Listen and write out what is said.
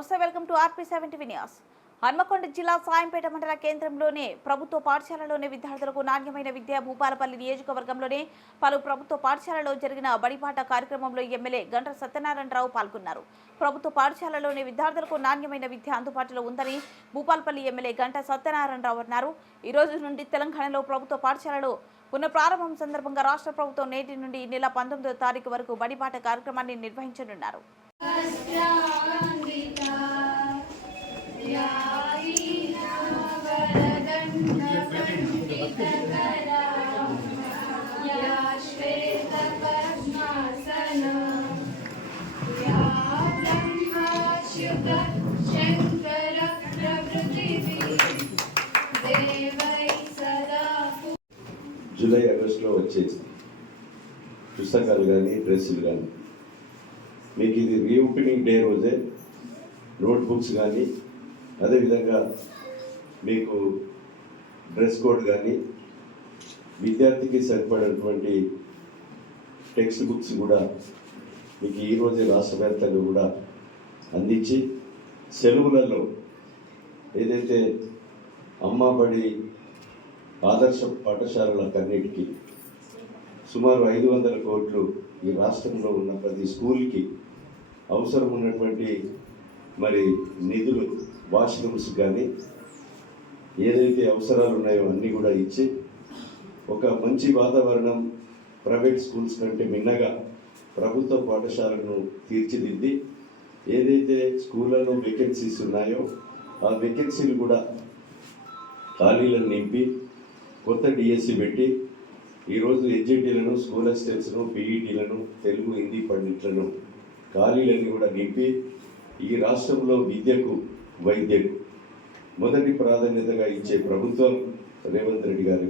నమస్తే, welcome to RP7 news. Hanamkonda జిల్లా సాయంపేట మండల కేంద్రంలోని ప్రభుత్వ పాఠశాలలోని విద్యార్థులకు నాణ్యమైన విద్య. భూపాలపల్లి నియోజకవర్గంలోని పలు ప్రభుత్వ పాఠశాలలో జరిగిన బడిపాట కార్యక్రమంలో ఎమ్మెల్యే గంట సత్యనారాయణరావు పాల్గొన్నారు. ప్రభుత్వ పాఠశాలలోని విద్యార్థులకు నాణ్యమైన విద్య అందుబాటులో ఉందని భూపాలపల్లి ఎమ్మెల్యే గంట సత్యనారాయణరావు అన్నారు. ఈ రోజు నుండి తెలంగాణలో ప్రభుత్వ పాఠశాలలో పునఃప్రారంభం సందర్భంగా రాష్ట్ర ప్రభుత్వం నేటి నుండి ఈ నెల 19వ తారీఖు వరకు బడిపాట కార్యక్రమాన్ని నిర్వహించనున్నారు. జూలై ఆగస్టులో వచ్చే పుస్తకాలు కానీ డ్రెస్సులు కానీ మీకు ఇది రీఓపెనింగ్ డే రోజే నోట్బుక్స్ కానీ అదేవిధంగా మీకు డ్రెస్ కోడ్ కానీ విద్యార్థికి సరిపడినటువంటి టెక్స్ట్ బుక్స్ కూడా మీకు ఈరోజే రాష్ట్ర వ్యాప్తంగా కూడా అందించి సెలవులలో ఏదైతే అమ్మబడి ఆదర్శ పాఠశాలలకన్నిటికీ సుమారు 500 కోట్లు ఈ రాష్ట్రంలో ఉన్న ప్రతి స్కూల్కి అవసరం ఉన్నటువంటి మరి నిధులు, వాష్రూమ్స్ కానీ ఏదైతే అవసరాలు ఉన్నాయో అన్నీ కూడా ఇచ్చి ఒక మంచి వాతావరణం ప్రైవేట్ స్కూల్స్ కంటే మిన్నగా ప్రభుత్వ పాఠశాలను తీర్చిదిద్ది ఏదైతే స్కూళ్ళలో వేకెన్సీస్ ఉన్నాయో ఆ వేకెన్సీలు కూడా ఖాళీలను నింపి కొత్త డిఎస్సి పెట్టి ఈరోజు హెచ్జిటీలను, స్కూల్ అసిస్టెంట్స్ను, పీఈటీలను, తెలుగు, హిందీ పండిట్లను ఖాళీలన్నీ కూడా నింపి ఈ రాష్ట్రంలో విద్యకు, వైద్యకు మొదటి ప్రాధాన్యతగా ఇచ్చే ప్రభుత్వం రేవంత్ రెడ్డి గారి